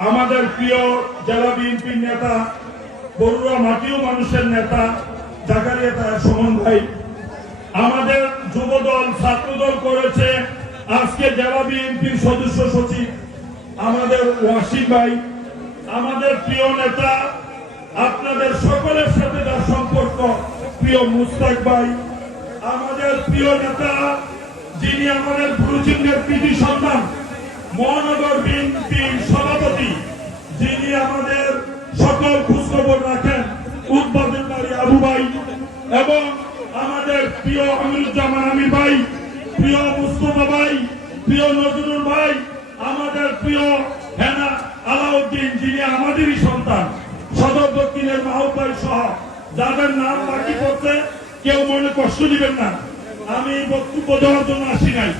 আমাদের প্রিয় জেলা বিএনপির নেতা, বড়ুয়া মাটিও মানুষের নেতা, জাকারিয়া তার সুমন ভাই। আমাদের যুবদল, ছাত্রদল করেছে আজকে জেলা বিএনপির সদস্য সচিব, আমাদের ওয়াসিম ভাই। আমাদের প্রিয় নেতা, আপনাদের সকলের সাথে তার সম্পর্ক, প্রিয় মুস্তাক ভাই। আমাদের প্রিয় নেতা, যিনি আমাদের গুরুচিহ্নের কৃতি সন্তান মহানগর বিএনপির সভাপতি যিনি আমাদের সকল খোঁজখবর রাখেন উদ্বোধনকারী আবু ভাই এবং আমাদের প্রিয় আমিরুজ্জামান আমির ভাই, প্রিয় মুস্তফা ভাই, প্রিয় নজরুল ভাই, আমাদের প্রিয় হেনা আলাউদ্দিন যিনি আমাদেরই সন্তান, সদর দক্ষিণের মাহবুব ভাই সহ, যাদের নাম বাকি করছে কেউ মনে কষ্ট দিবেন না। আমি বক্তব্য দেওয়ার জন্য আসি নাই।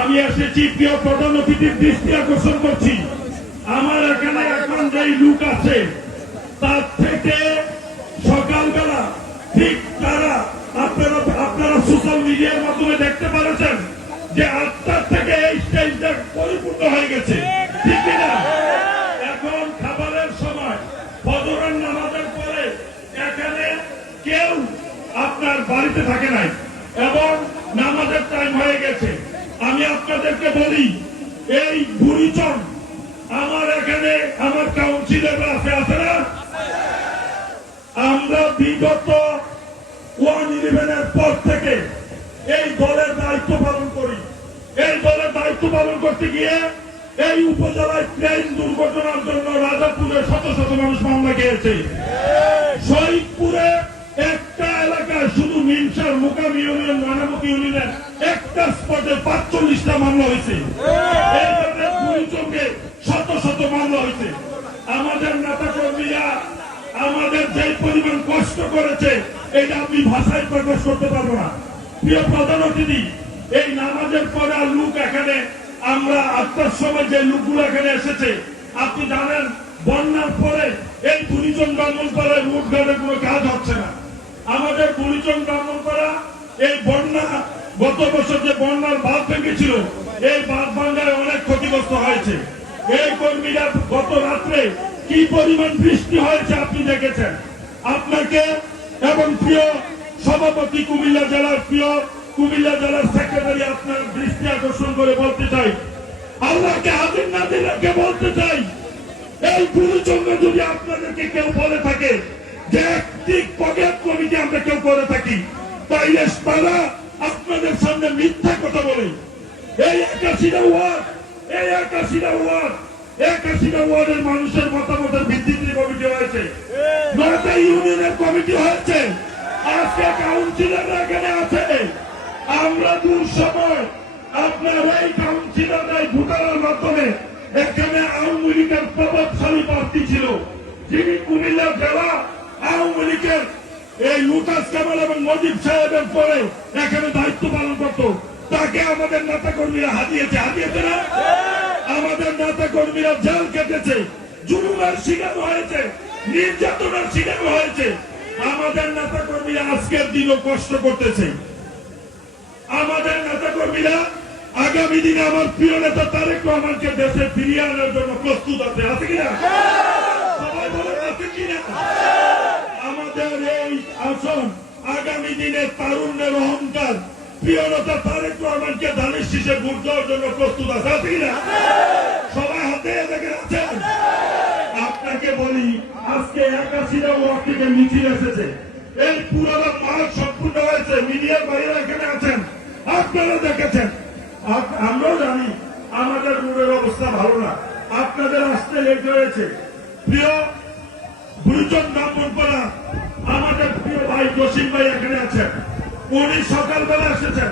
আমি এসেছি প্রিয় প্রধান অতিথির দৃষ্টি আকর্ষণ করছি। আমার এখানে এখন যেই লুক আছে, তার থেকে সকালবেলা ঠিক তারা আপনারা আপনারা সোশ্যাল মিডিয়ার মাধ্যমে দেখতে পারেছেন যে আটটার থেকে এই স্টেজটা পরিপূর্ণ হয়ে গেছে। ঠিক কিনা এখন খাবারের সময়, ফজরের নামাজের পরে এখানে কেউ আপনার বাড়িতে থাকে নাই এবং নামাজের টাইম হয়ে গেছে আমি আপনাদেরকে বলি, এই বুড়িচন আমার এখানে, আমার কাউন্সিলর আছে আছে না? আমরা বিগত ওয়ান ইলেভেনের পর থেকে এই দলের দায়িত্ব পালন করি। এই দলের দায়িত্ব পালন করতে গিয়ে এই উপজেলায় ট্রেন দুর্ঘটনার জন্য রাজাপুরে শত শত মানুষ মামলা খেয়েছে। শহীদপুরে একটা এলাকায় শুধু মিমসার মোকাম ইউনিয়ন ময়নামতি ইউনিয়নের একটা স্পটে পাঁচচল্লিশটা মামলা হয়েছে। শত শত মামলা হয়েছে। আমাদের নেতা কর্মীরা আমাদের যে পরিমাণ কষ্ট করেছে, এটা আপনি ভাষায় প্রকাশ করতে পারব না। প্রিয় প্রধান অতিথি, এই নামাজের পরে লোক এখানে, আমরা আটটার সময় যে লোকগুলো এখানে এসেছে, আপনি জানেন, বন্যার পরে এই গুরিজন ব্রাহ্মণপাড়ায় রোড গার্ডের কোনো কাজ হচ্ছে না। আমাদের গুরিজন ব্রাহ্মণপাড়া এই বন্যা গত বছর যে বন্যার বাঁধ ভেঙেছিল এই বাঁধ ভাঙ্গায় অনেক ক্ষতিগ্রস্ত হয়েছে এই কর্মীরা গত রাত্রে কি পরিমাণ বৃষ্টি হয়েছে আপনি দেখেছেন? আপনাকে এবং প্রিয় সভাপতি কুমিল্লা জেলার প্রিয় কুমিল্লা জেলার সেক্রেটারি আপনার দৃষ্টি আকর্ষণ করে বলতে চাই। আল্লাহকে হাজির নাজিরকে বলতে চাই? এই গুরুচন্দ্র যদি আপনাদেরকে কেউ বলে থাকে, যে একটি পকেট কমিটি আমরা কেউ করে থাকি, তাইলে তারা আপনাদের সামনে মিথ্যা কথা বলে। এই একাশিটা ওয়ার্ড, এই একাশিটা ওয়ার্ড একাশিটা ওয়ার্ডের মানুষের মতামতের ভিত্তিতে কমিটি হয়েছে। নয়টা ইউনিয়নের কমিটি হয়েছে। আজকে কাউন্সিলররা এখানে আছে। আমরা দূর সময় আপনার এই কাউন্সিলররাই ভোটারের মাধ্যমে এখানে আওয়ামী লীগের প্রভাবশালী প্রার্থী ছিল। যিনি কুমিল্লা জেলা আওয়ামী লীগের এই লুকাস কামাল এবং মজিব সাহেবের পরে এখানে দায়িত্ব পালন করত। তাকে আমাদের নেতা কর্মীরা হারিয়েছে হারিয়েছে না? আমাদের নেতা কর্মীরা জেল কেটেছে জুলুমের শিকার হয়েছে, নির্যাতনের শিকার হয়েছে। আমাদের নেতা কর্মীরা আজকের দিনও কষ্ট করতেছে। আমাদের নেতা কর্মীরা আগামী দিনে আমার প্রিয় নেতা তারেক রহমানকে দেশে ফিরিয়ে আনার জন্য প্রস্তুত আছে। আছে কিনা সবাই বলেন, আছে কিনা আমাদের এই আসন আগামী দিনে তারুণ্যের অহংকার প্রিয় নেতা তারেক রহমানকে ধানের শীষে ভোট দেওয়ার জন্য প্রস্তুত আছে আছে কিনা? সবাই হাতে দেখে আছেন আপনাকে বলি, আজকে একাশিটা ওয়ার্ড থেকে মিছিল এসেছে। এই পুরোনো মাঠ সম্পূর্ণ হয়েছে, মিডিয়ার বাইরে এখানে আছেন। আপনারা দেখেছেন। আমরাও জানি, আমাদের রোডের অবস্থা ভালো না। আপনাদের আসতে লেট হয়েছে। প্রিয়, দুইজন ব্রাহ্মণপাড়া, আমাদের প্রিয় ভাই জসিম ভাই এখানে আছেন। উনি সকালবেলা এসেছেন।